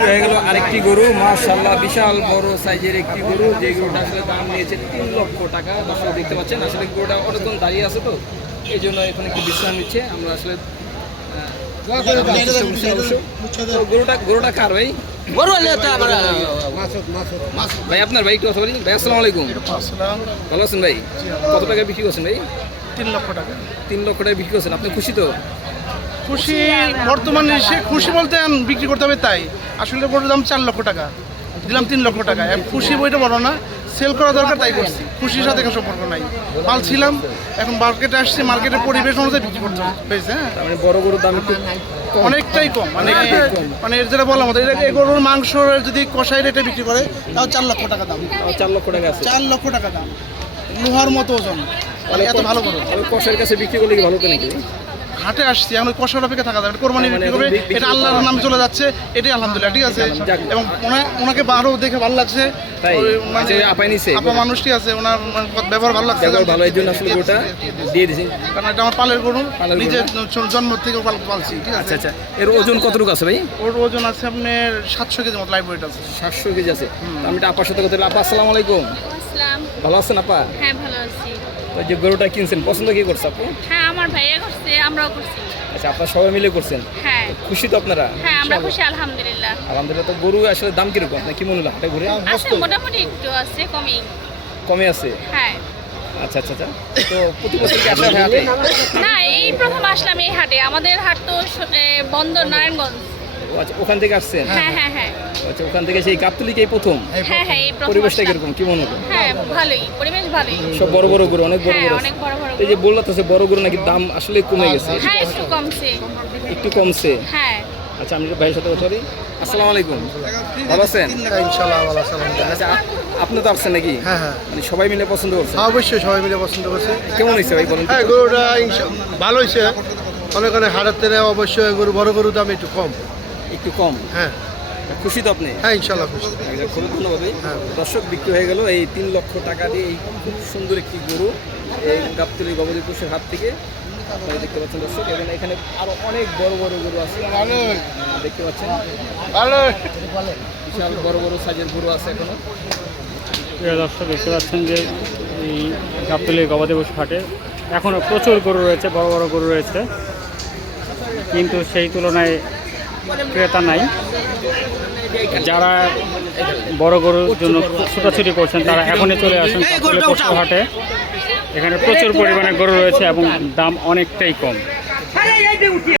হয়ে গেল আরেকটি গরু। বিশাল বড় সাইজের একটি গরু। যে গরুটা আসলে দাম নিয়েছে তিন লক্ষ টাকা। দর্শক দেখতে পাচ্ছেন আসলে গরুটা অনেকক্ষণ দাঁড়িয়ে আছে তো। এই জন্য এখানে একটু বিশ্রাম নিচ্ছে। আমরা আসলে গরুটা গরুটা কার ভাই? ভাই আপনার ভাই একটু কথা বলি। ভাই আসসালামু আলাইকুম। ভালো আছেন ভাই? কত টাকা বিক্রি করছেন ভাই? তিন লক্ষ টাকা। তিন লক্ষ টাকা বিক্রি করছেন আপনি খুশি তো? খুশি বর্তমানে সে খুশি বলতে আম বিক্রি করতে হবে তাই। আসলে বড় দাম চার লক্ষ টাকা দিলাম তিন লক্ষ টাকা। এখন খুশি বইটা বড় না সেল করা দরকার তাই করছি। খুশির সাথে কোনো সম্পর্ক নাই। মাল ছিলাম এখন মার্কেটে আসছি মার্কেটের পরিবেশ অনুযায়ী বিক্রি করতে হয়েছে হ্যাঁ। মানে বড় গরুর দাম একটু অনেকটাই কম মানে কম। মানে এর যেটা বললাম এটা এই গরুর মাংস যদি কষাই রেটে বিক্রি করে তাও চার লক্ষ টাকা দাম। চার লক্ষ টাকা চার লক্ষ টাকা দাম। লোহার মতো ওজন। মানে এত ভালো গরু তবে কষের কাছে বিক্রি করলে কি ভালো তো নাকি? হাটে আসছি এখন কষার অপেক্ষা থাকা যাবে কোরবানি মানে বিক্রি করবে এটা আল্লাহর নামে চলে যাচ্ছে এটাই আলহামদুলিল্লাহ ঠিক আছে? এবং ওনাকে বারো দেখে ভালো লাগছে। আচ্ছা? আপা মানুষটি আছে ওনার মানে ব্যবহার ভালো লাগছে ভালো এই জন্য আসলে গরুটা দিয়ে দিয়েছি কারণ এটা আমার পালের গরু নিজে জন্ম থেকে পাল- পালছি ঠিক আচ্ছা আছে? আচ্ছা এর ওজন কতটুকু আছে ভাই? ওর ওজন আছে আপনার সাতশো কেজি মতো লাইভ ওয়েট আছে। সাতশো কেজি আছে। আমি এটা আপার সাথে কথা আপা আসসালামু আলাইকুম। আসসালাম। ভালো আছেন আপা? হ্যাঁ ভালো আছি। তো যে গরুটা কিনছেন পছন্দ কি করছে আপু? হ্যাঁ আমার ভাইয়া করছে আমরাও করছি। আচ্ছা আপনারা সবাই মিলে করছেন? হ্যাঁ। খুশি তো আপনারা? হ্যাঁ আমরা খুশি আলহামদুলিল্লাহ। আলহামদুলিল্লাহ তো গরু আসলে দাম কীরকম? আপনার কি মনে হলো হাটে ঘুরে? আছে মোটামুটি একটু আছে কমই। কমে আছে? হ্যাঁ। আচ্ছা আচ্ছা আচ্ছা। তো প্রতি বছর কি আসা হাটে? না এই প্রথম আসলাম এই হাটে। আমাদের হাট তো বন্ধ নারায়ণগঞ্জ। আচ্ছা ওখান থেকে আসছেন? হ্যাঁ হ্যাঁ হ্যাঁ। আচ্ছা ওখান থেকে সেই গাবতলিকেই প্রথম? হ্যাঁ হ্যাঁ এই প্রথম পরিবেশটা কীরকম? কি মনে হলো হ্যাঁ ভালোই পরিবেশ ভালোই। সব বড় বড় গরু অনেক বড় হ্যাঁ বড় অনেক বড় বড় এই যে বলল তো সে বড় গরু নাকি দাম আসলে কমে গেছে? হ্যাঁ একটু কমছে। একটু কমছে? হ্যাঁ। আচ্ছা আমি ভাইয়ের সাথে কথা বলি। আসসালামু আলাইকুম। ভালো আছেন? ইনশাল্লাহ ভালো আছে আচ্ছা আপনি তো আসছেন নাকি? হ্যাঁ হ্যাঁ। মানে সবাই মিলে পছন্দ করছেন? অবশ্যই সবাই মিলে পছন্দ করছে। কেমন হয়েছে ভাই বলুন? হ্যাঁ গরুটা ভালো হয়েছে। অনেক অনেক হাটের থেকে অবশ্যই গরু বড় গরুর দাম একটু কম। একটু কম। হ্যাঁ। খুশি তো আপনি? হ্যাঁ ইনশাল্লাহ খুশি। খুবই ধন্যবাদ হ্যাঁ। দর্শক বিক্রি হয়ে গেল। এই তিন লক্ষ টাকা দিয়ে এই খুব সুন্দর একটি গরু এই গাবতলি গবাদি পশুর হাত থেকে আপনারা দেখতে পাচ্ছেন দর্শক। এবং এখানে আরও অনেক বড় বড় গরু আছে। দেখতে পাচ্ছেন? বিশাল বড় বড় সাইজের গরু আছে এখনও। প্রিয় দর্শক দেখতে পাচ্ছেন যে এই গাবতলি গবাদি পশু হাটে এখনও প্রচুর গরু রয়েছে বড় বড় গরু রয়েছে। কিন্তু সেই তুলনায় ক্রেতা নাই। যারা বড় গরুর জন্য ছোটাছুটি করছেন তারা এখনই চলে আসেন হাটে। এখানে প্রচুর পরিমাণে গরু রয়েছে এবং দাম অনেকটাই কম।